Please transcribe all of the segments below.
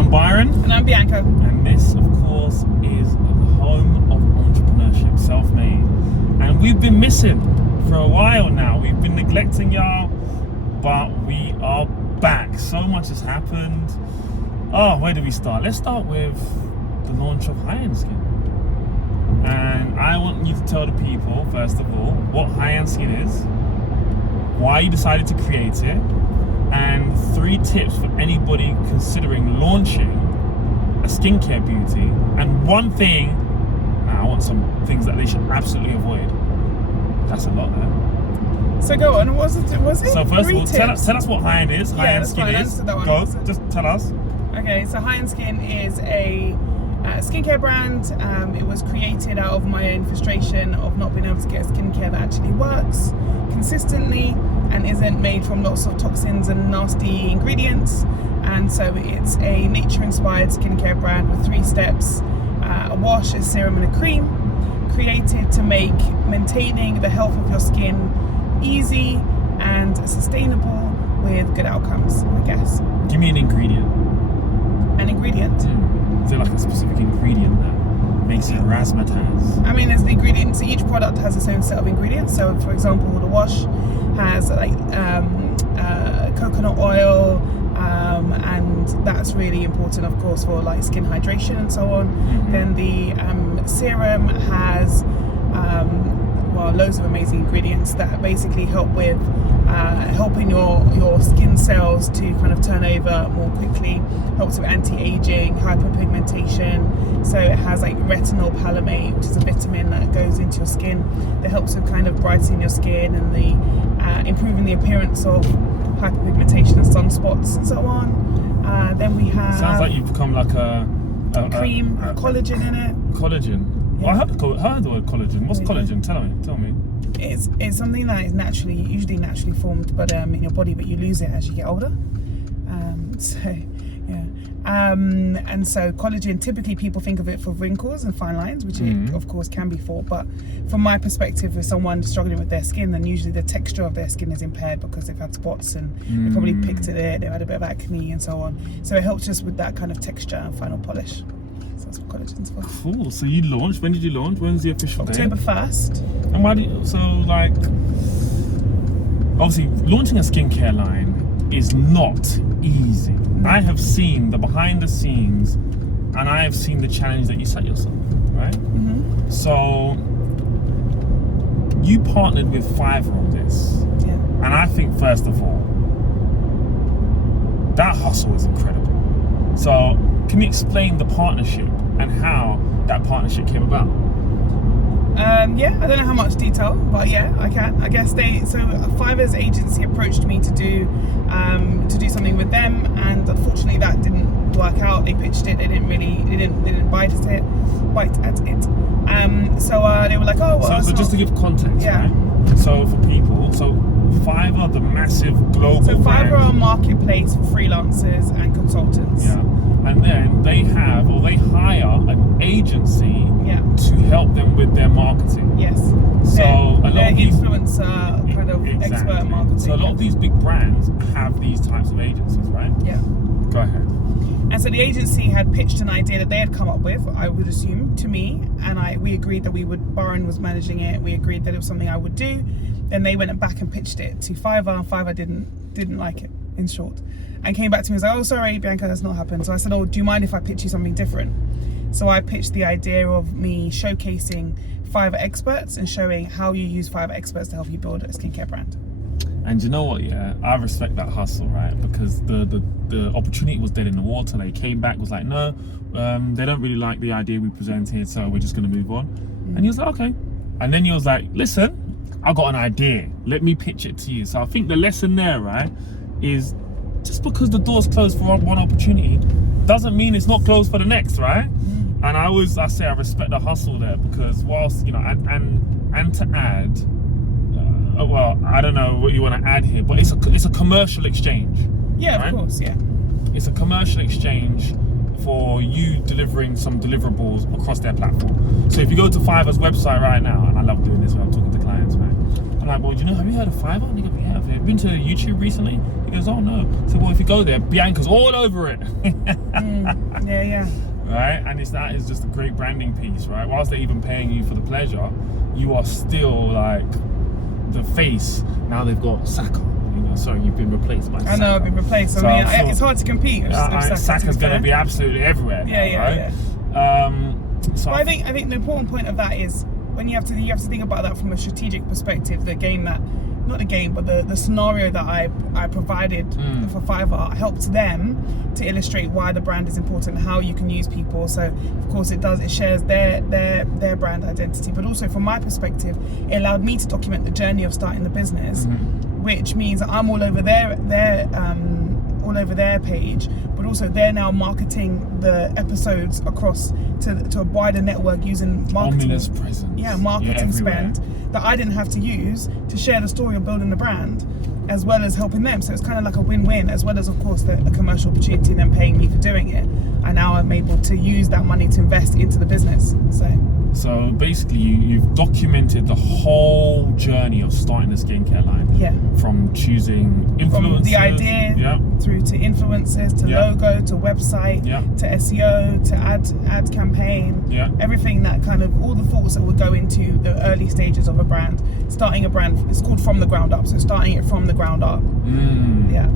am Byron. And I'm Bianca. And this, of course, is the home of entrepreneurship, self-made. And we've been missing for a while now. We've been neglecting y'all, but we are back. So much has happened. Oh, where do we start? Let's start with the launch of HIAN Skin. And I want you to tell the people, first of all, what HIAN Skin is, why you decided to create it, and 3 tips for anybody considering launching a skincare beauty. And one thing, I want some things that they should absolutely avoid. That's a lot there. So go on, was it? So first of all, tell us what HIAN is. Yeah, HIAN that's Skin fine. is. That one. Go, just tell us. Okay, so HIAN Skin is a skincare brand. It was created out of my own frustration of not being able to get skincare that actually works consistently and isn't made from lots of toxins and nasty ingredients. And so it's a nature-inspired skincare brand with 3 steps: a wash, a serum, and a cream, created to make maintaining the health of your skin easy and sustainable with good outcomes, I guess. Give me an ingredient. An ingredient? Is there like a specific ingredient that makes it razzmatazz? I mean, there's the ingredients. Each product has its own set of ingredients. So, for example, the wash has like coconut oil, and that's really important, of course, for like skin hydration and so on. Mm-hmm. Then the serum has loads of amazing ingredients that basically help with helping your skin cells to kind of turn over more quickly, helps with anti-aging, hyperpigmentation. So it has like retinol palmate, which is a vitamin that goes into your skin that helps with kind of brightening your skin and the improving the appearance of hyperpigmentation and sunspots and so on. Then we have... Sounds like you've become like a cream, collagen in it. Collagen? Yeah. Well, I heard the word collagen. What's collagen? Tell me. It's something that is usually naturally formed, but in your body, but you lose it as you get older. And so collagen, typically people think of it for wrinkles and fine lines, which it of course can be for. But from my perspective, with someone struggling with their skin, then usually the texture of their skin is impaired because they've had spots and they probably picked at it, they've had a bit of acne and so on. So it helps just with that kind of texture and final polish. That's what collagen's for. Cool. So you launched. When did you launch? When's the official date? October 1st. And why do you, so like, obviously launching a skincare line is not easy. I have seen the behind the scenes and I have seen the challenge that you set yourself, right? Mm-hmm. So you partnered with Fiverr on this. Yeah. And I think first of all, that hustle is incredible. So can you explain the partnership and how that partnership came about? Yeah, I don't know how much detail, but yeah, I can. I guess Fiverr's agency approached me to do something with them, and unfortunately that didn't work out. They pitched it, they didn't bite at it. So they were like, oh well. So just to give context, yeah. Right? So for people, so Fiverr, the massive global So Fiverr brand, are a marketplace for freelancers and consultants. yeah. And then they hire an agency to help them with their marketing. Yes. So a lot of these influencer kind of expert marketing. So a lot of these big brands have these types of agencies, right? Yeah. Go ahead. And so the agency had pitched an idea that they had come up with, I would assume, to me, and we agreed that Byron was managing it. We agreed that it was something I would do. Then they went back and pitched it to Fiverr, and Fiverr didn't like it, in short, and came back to me and was like, oh, sorry, Bianca, that's not happened. So I said, oh, do you mind if I pitch you something different? So I pitched the idea of me showcasing Fiverr experts and showing how you use Fiverr experts to help you build a skincare brand. And you know what, yeah, I respect that hustle, right? Because the opportunity was dead in the water. They came back, was like, no, they don't really like the idea we presented, so we're just going to move on. And he was like, okay. And then he was like, listen, I got an idea. Let me pitch it to you. So I think the lesson there, right, is just because the door's closed for one opportunity doesn't mean it's not closed for the next, right? And I respect the hustle there, because whilst, you know, and to add, well, I don't know what you want to add here, but it's a commercial exchange. Yeah, right? Of course, yeah. It's a commercial exchange for you delivering some deliverables across their platform. So if you go to Fiverr's website right now, and I love doing this when I'm talking to clients, right? I'm like, well, have you heard of Fiverr? And they go, yeah, you been to YouTube recently? He goes, oh no. So well, if you go there, Bianca's all over it. Yeah. Right, and that is just a great branding piece, right? Whilst they're even paying you for the pleasure, you are still like the face. Now they've got Saka. Sorry, you've been replaced by Saka. I know, I've been replaced. So, I mean, it's hard to compete with Saka's going to be absolutely everywhere. Yeah. So I think the important point of that is when you have to think about that from a strategic perspective. The scenario that I provided for Fiverr helped them to illustrate why the brand is important, how you can use people. So of course it shares their brand identity, but also from my perspective, it allowed me to document the journey of starting the business, which means that I'm all over their page, but also they're now marketing the episodes across to a wider network using marketing. Omni's presence. Yeah, marketing spend that I didn't have to use to share the story of building the brand, as well as helping them. So it's kind of like a win-win, as well as of course a commercial opportunity, them paying me for doing it. And now I'm able to use that money to invest into the business. So basically, you've documented the whole journey of starting a skincare line. Yeah. From choosing influencers. From the idea through to influencers, to logo, to website, to SEO, to ad campaign. Yeah. Everything that kind of, all the thoughts that would go into the early stages of a brand. Starting a brand, it's called from the ground up. So starting it from the ground up. Yeah.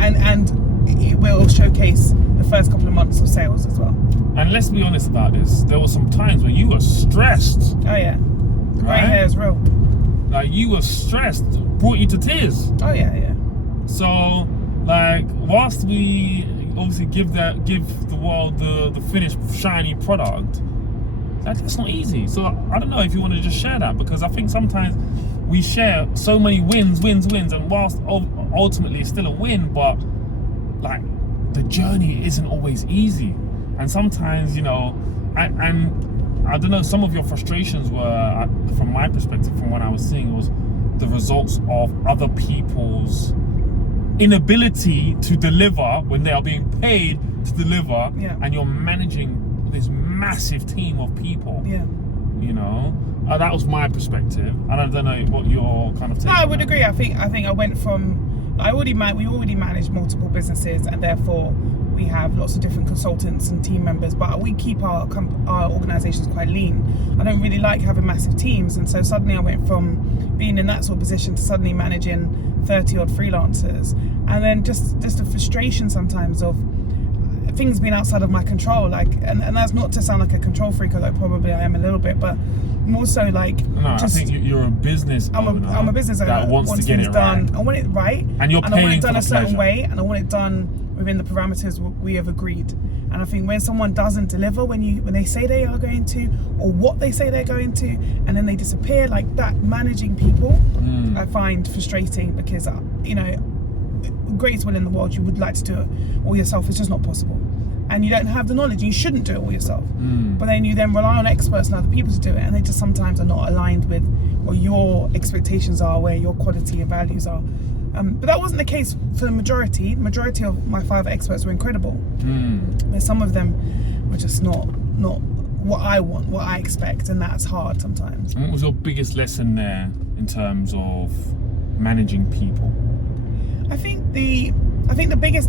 And it will showcase the first couple of months of sales as well. And let's be honest about this. There were some times when you were stressed. Oh yeah. Right hair is real. Like you were stressed, brought you to tears. Oh yeah. So like whilst we obviously give the world the finished shiny product, that's not easy. So I don't know if you want to just share that, because I think sometimes we share so many wins, and whilst ultimately it's still a win, but like the journey isn't always easy. And sometimes, and I don't know, some of your frustrations were, from my perspective, from what I was seeing, was the results of other people's inability to deliver when they are being paid to deliver, and you're managing this massive team of people. That was my perspective, and I don't know what your kind of take. I would agree. I think I went from we already manage multiple businesses, and therefore we have lots of different consultants and team members, but we keep our organizations quite lean. I don't really like having massive teams, and so suddenly I went from being in that sort of position to suddenly managing 30 odd freelancers, and then just the frustration sometimes of things being outside of my control, and that's not to sound like a control freak, although probably I am a little bit, but more so I think you're a business owner. I'm a business owner that wants to get it done. right. I want it right, and I want it done a certain pleasure. way, and I want it done within the parameters we have agreed. And I think when someone doesn't deliver when they say they are going to, or what they say they're going to, and then they disappear, like that, managing people, I find frustrating, because greatest will in the world, you would like to do it all yourself. It's just not possible, and you don't have the knowledge. You shouldn't do it all yourself. But then you rely on experts and other people to do it, and they just sometimes are not aligned with what your expectations are, where your quality and values are. But that wasn't the case for the majority. The majority of my Fiverr experts were incredible. But some of them were just not what I want, what I expect, and that's hard sometimes. And what was your biggest lesson there in terms of managing people? I think the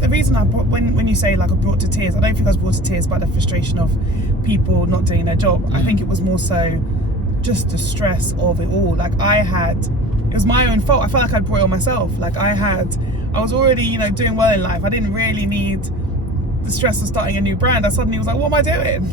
reason I brought, when you say like I brought to tears, I don't think I was brought to tears by the frustration of people not doing their job. I think it was more so just the stress of it all. It was my own fault. I felt like I'd brought it on myself. I was already, doing well in life. I didn't really need the stress of starting a new brand. I suddenly was like, what am I doing?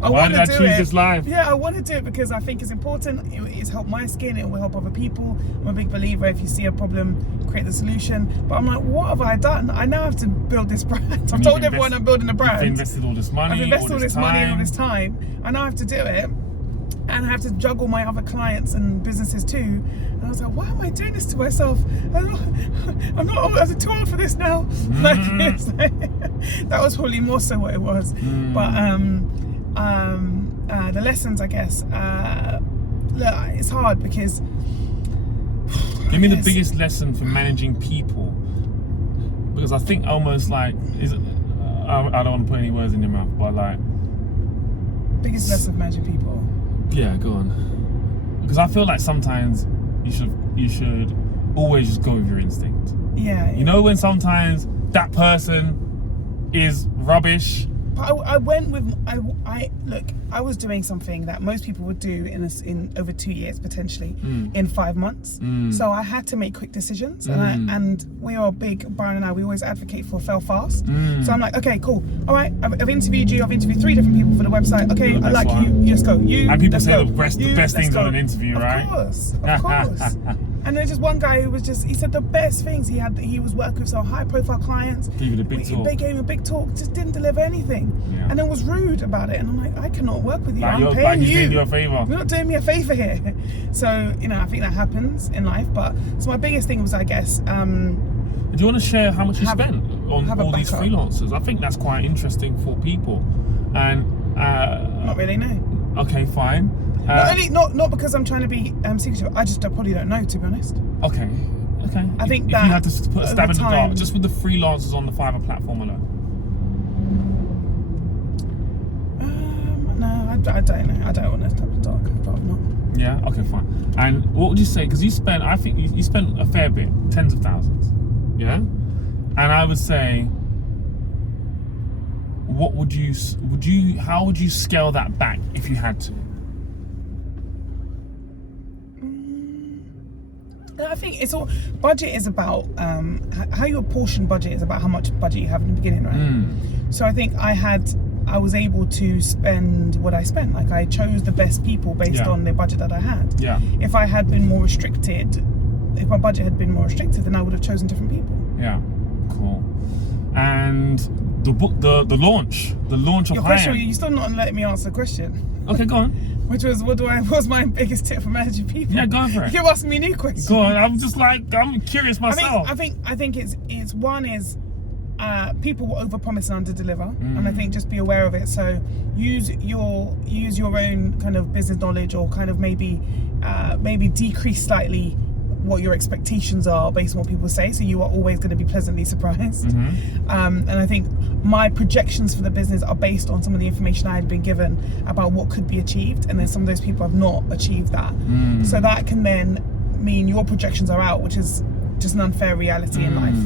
Why did I choose this life? Yeah, I want to do it because I think it's important. It's helped my skin. It will help other people. I'm a big believer, if you see a problem, create the solution. But I'm like, what have I done? I now have to build this brand. I've told everyone I'm building a brand. You've invested all this money. I've invested all this money and all this time. I now have to do it. And I have to juggle my other clients and businesses too. And I was like, why am I doing this to myself? I'm too old for this now. That was probably more so what it was. But the lessons, I guess, look, it's hard because... Give me the biggest lesson for managing people. Because I think almost I don't want to put any words in your mouth, but biggest lesson for managing people. Yeah, go on. Because I feel like sometimes you should always just go with your instinct. Yeah. You know when sometimes that person is rubbish. I went with look. I was doing something that most people would do in over 2 years potentially in 5 months. So I had to make quick decisions, and we are big. Byron and I, we always advocate for fail fast. So I'm like, okay, cool. All right, I've interviewed you. I've interviewed 3 different people for the website. Okay, I like you. Let's go. And people say the best things on an interview, right? Of course. And there's just one guy who was he said the best things he was working with some high profile clients. Gave you the big talk. They gave him a big talk, just didn't deliver anything. Yeah. And then was rude about it. And I'm like, I cannot work with you. I'm paying you. Doing you a favour. You're not doing me a favour here. So, you know, I think that happens in life. But so my biggest thing was, I guess, do you want to share how much you spent on all these freelancers? I think that's quite interesting for people. And not really, no. Okay, fine. Not because I'm trying to be secretive. I just probably don't know, to be honest. Okay. I think if that you had to put a stab in the dark, just with the freelancers on the Fiverr platform alone. No, I don't know. I don't want to stab in the dark. I'd rather not. Yeah. Okay. Fine. And what would you say? Because you spent, I think you spent a fair bit, tens of thousands. Yeah. And I would say, what how would you scale that back if you had to? I think it's all budget is about how you apportion budget is about how much budget you have in the beginning, right? So I think I was able to spend what I spent. Like I chose the best people based on the budget that I had. Yeah. If I had been more restricted, if my budget had been more restricted, then I would have chosen different people. Yeah. Cool. And the launch of your question, HIAN. you still not letting me answer the question. Okay, go on. Which was, what's my biggest tip for managing people? Yeah, go for it. You keep asking me new questions. Go on. I'm curious myself. I think it's one is people will overpromise and underdeliver, and I think just be aware of it. So use your own kind of business knowledge, or kind of maybe decrease slightly what your expectations are based on what people say, so you are always going to be pleasantly surprised. And I think my projections for the business are based on some of the information I had been given about what could be achieved, and then some of those people have not achieved that. So that can then mean your projections are out, which is just an unfair reality in life.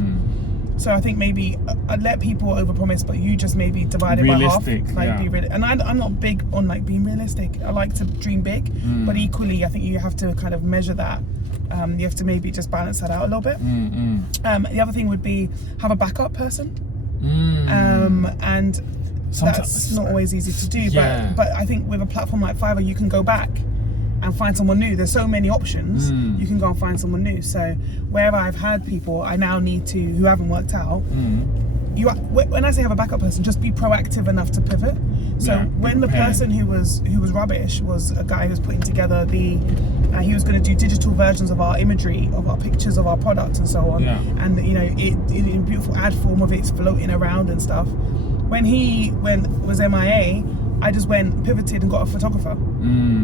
So I think maybe let people overpromise, but you just maybe divide it by half. Be real. And I'm not big on like being realistic. I like to dream big, but equally I think you have to kind of measure that. You have to maybe just balance that out a little bit. The other thing would be have a backup person, and that's not always easy to do. But I think with a platform like Fiverr, you can go back and find someone new. There's so many options. You can go and find someone new. So wherever I've had people, I now need to who haven't worked out. When I say have a backup person, just be proactive enough to pivot. So when the person who was rubbish was a guy who was putting together he was going to do digital versions of our imagery, of our pictures, of our products and so on. And you know, it in beautiful ad form of it's floating around and stuff. When he was MIA, I just pivoted and got a photographer.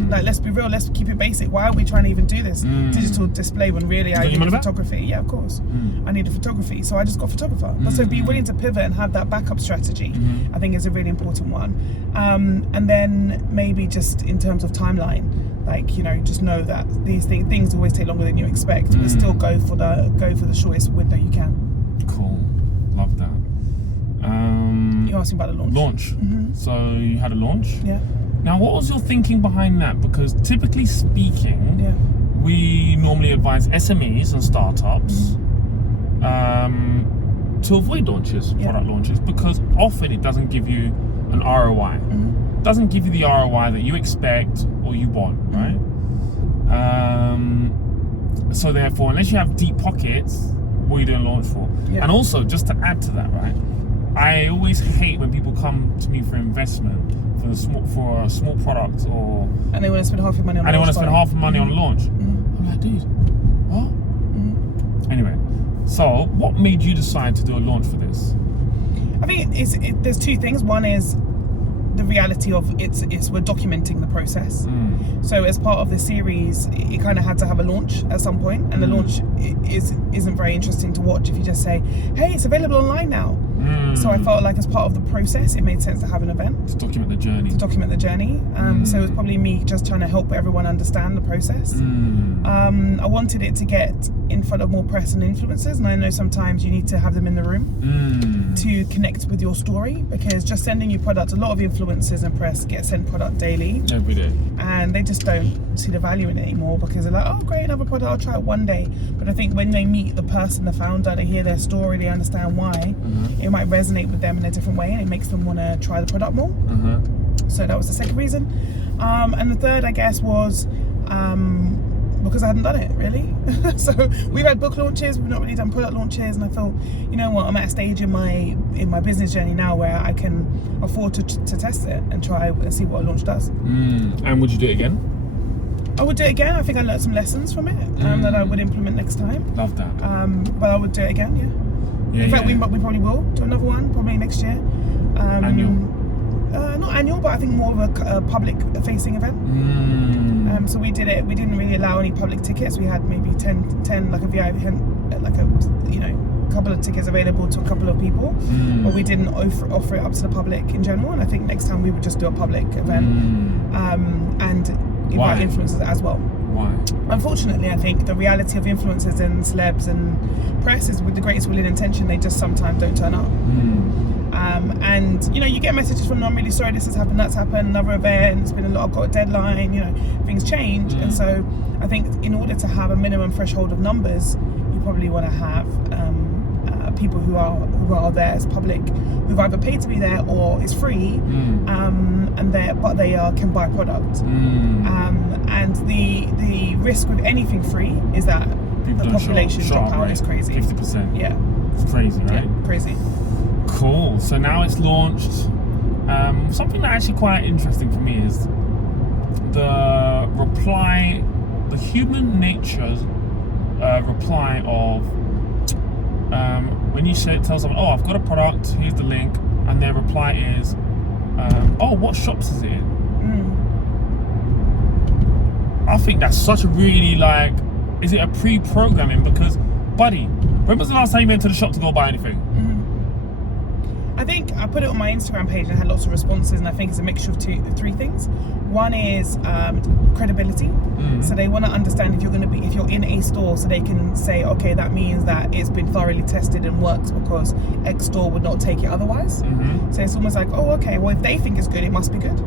Like, let's be real, let's keep it basic. Why are we trying to even do this digital display when really I need photography? Yeah, of course. I need a photography, so I just got a photographer. But so be willing to pivot and have that backup strategy, I think is a really important one. And then maybe just in terms of timeline, like, you know, just know that these things always take longer than you expect, but still go for the shortest window you can. Cool, love that. You asked me about the launch. So you had a launch. Yeah. Now, what was your thinking behind that? Because typically speaking, we normally advise SMEs and startups to avoid product launches, because often it doesn't give you an ROI. It doesn't give you the ROI that you expect or you want, right? So therefore, unless you have deep pockets, what are you doing a launch for? And also, just to add to that, right? I always hate when people come to me for investment for a small product, and they want to spend half your money on launch. And they want to spend half the money on launch. I'm like, dude, what? Anyway, so what made you decide to do a launch for this? I think there's two things. One is the reality of we're documenting the process. So as part of the series, it kind of had to have a launch at some point, and the launch isn't very interesting to watch if you just say, hey, it's available online now. So I felt like as part of the process, it made sense to have an event. To document the journey. So it was probably me just trying to help everyone understand the process. I wanted it to get in front of more press and influencers, and I know sometimes you need to have them in the room to connect with your story, because just sending you product, a lot of influencers and press get sent product daily, every day, and they just don't see the value in it anymore, because they're like, oh great, another product, I'll try it one day. But I think when they meet the person, the founder, they hear their story, they understand why, it might resonate with them in a different way, and it makes them want to try the product more. So that was the second reason. And the third, I guess, was because I hadn't done it really. So we've had book launches, we've not really done product launches, and I thought, you know what, I'm at a stage in my business journey now where I can afford to test it and try and see what a launch does. And would you do it again? I would do it again. I think I learned some lessons from it that I would implement next time. Love that. But I would do it again, yeah. In fact, we probably will do another one probably next year. Annual? Not annual, but I think more of a public-facing event. So we did it. We didn't really allow any public tickets. We had maybe 10 like a VIP, like a couple of tickets available to a couple of people, but we didn't offer it up to the public in general. And I think next time we would just do a public event and invite influencers as well. Why? Unfortunately, I think the reality of influencers and celebs and press is, with the greatest will and intention, they just sometimes don't turn up. And you get messages from them, I'm really sorry this has happened, that's happened, another event, it's been a lot, I've got a deadline, things change. And so I think in order to have a minimum threshold of numbers, you probably want to have people who are there as public, who've either paid to be there or it's free, but they can buy product. And the risk with anything free is that people the population dropout is crazy. 50%. Yeah. It's crazy, right? Yeah, crazy. Cool. So now it's launched. Something that actually quite interesting for me is the reply, the human nature reply of when you tell someone, oh, I've got a product, here's the link, and their reply is, oh, what shops is it in? I think that's such a really is it a pre-programming? Because, buddy, when was the last time you went to the shop to go buy anything? I think I put it on my Instagram page and had lots of responses, and I think it's a mixture of three things. One is credibility. So they want to understand if you're in a store, so they can say, okay, that means that it's been thoroughly tested and works, because X store would not take it otherwise. So it's almost like, oh, okay, well, if they think it's good, it must be good.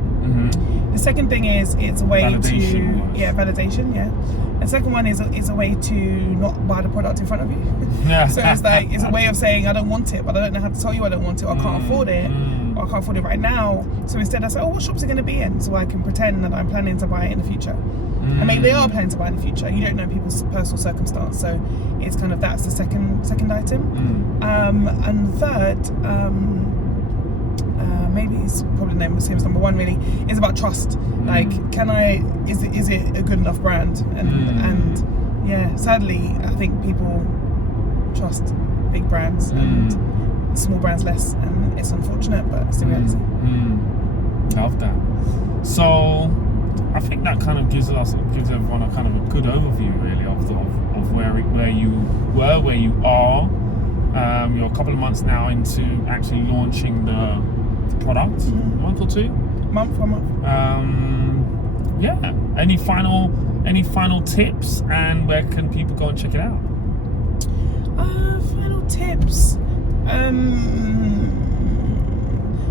The second thing is it's a way validation. The second one is a way to not buy the product in front of you. So it's a way of saying, I don't want it, but I don't know how to tell you I don't want it, or I can't afford it, or I can't afford it right now. So instead I say, oh, what shops are going to be in, so I can pretend that I'm planning to buy it in the future. And maybe they are planning to buy in the future. You don't know people's personal circumstance, so it's kind of, that's the second item. And the third, maybe it's probably the same as number one, really, is about trust. Like, is it a good enough brand? And yeah, sadly, I think people trust big brands and small brands less, and it's unfortunate, but it's the reality. Love that. So I think that kind of gives everyone a kind of a good overview, really, of where you were, where you are. You're a couple of months now into actually launching the product. A month or two? Month. Yeah. Any final tips, and where can people go and check it out? Final tips.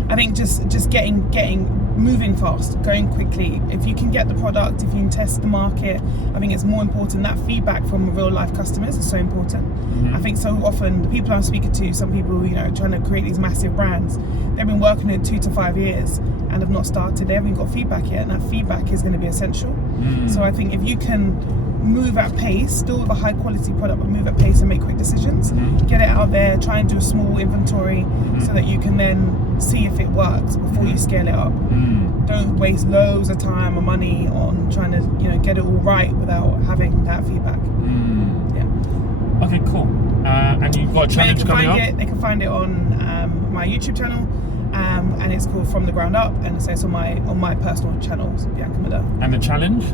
I think just getting moving fast, going quickly. If you can get the product, if you can test the market, I think it's more important. That feedback from real life customers is so important. I think so often the people I'm speaking to, some people, trying to create these massive brands, they've been working in 2 to 5 years and have not started. They haven't got feedback yet, and that feedback is going to be essential. So I think if you can move at pace, still with a high quality product, but move at pace and make quick decisions, get it out there, try and do a small inventory so that you can then see if it works before you scale it up. Don't waste loads of time or money on trying to get it all right without having that feedback. Okay, cool. And you've got a challenge coming up? They can find it on my YouTube channel, and it's called From the Ground Up, and so it's on my personal channels, Bianca Miller. And the challenge?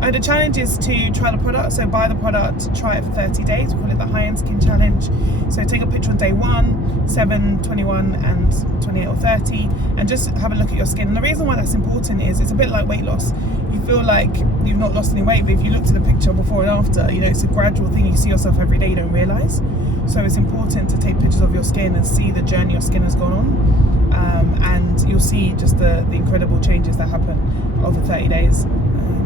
The challenge is to try the product. So buy the product, try it for 30 days. We call it the HIAN Skin Challenge. So take a picture on day 1, 7, 21 and 28 or 30 and just have a look at your skin. And the reason why that's important is it's a bit like weight loss. You feel like you've not lost any weight, but if you look at the picture before and after, you know, it's a gradual thing. You see yourself every day, you don't realise. So it's important to take pictures of your skin and see the journey your skin has gone on. And you'll see just the incredible changes that happen over 30 days.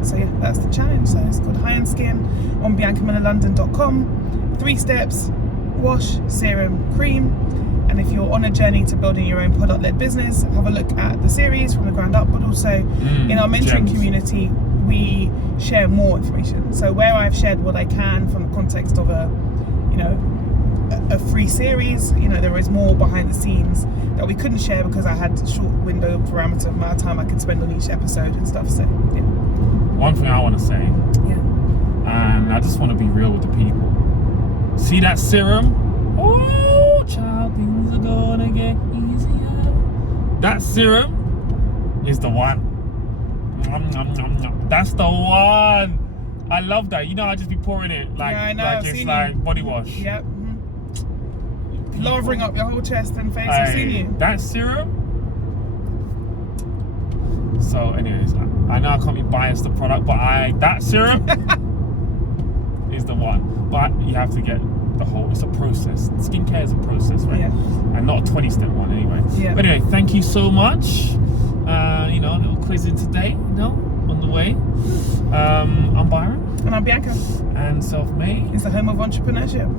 So yeah, that's the challenge. So it's called HIAN Skin on biancamillerlondon.com. 3 steps: wash, serum, cream. And if you're on a journey to building your own product-led business, have a look at the series from the ground up, but also in our mentoring community, we share more information. So where I've shared what I can from the context of a free series, you know, there is more behind the scenes that we couldn't share because I had a short window parameter of amount of time I could spend on each episode and stuff. So yeah. One thing I want to say, and I just want to be real with the people. See that serum? Oh, child, things are gonna get easier. That serum is the one. That's the one. I love that. You know, I just be pouring it like, like it's like body wash. Yep. Lavering up your whole chest and face. I've seen you. That serum. So, anyways, I know I can't be biased the product, but that serum is the one. But you have to get the whole. It's a process. Skincare is a process, right? Yeah. And not a 20-step one, anyway. Yeah. But anyway, thank you so much. You know, a little quizzing today. You know, on the way. I'm Byron. And I'm Bianca. And Self-Made is the home of entrepreneurship.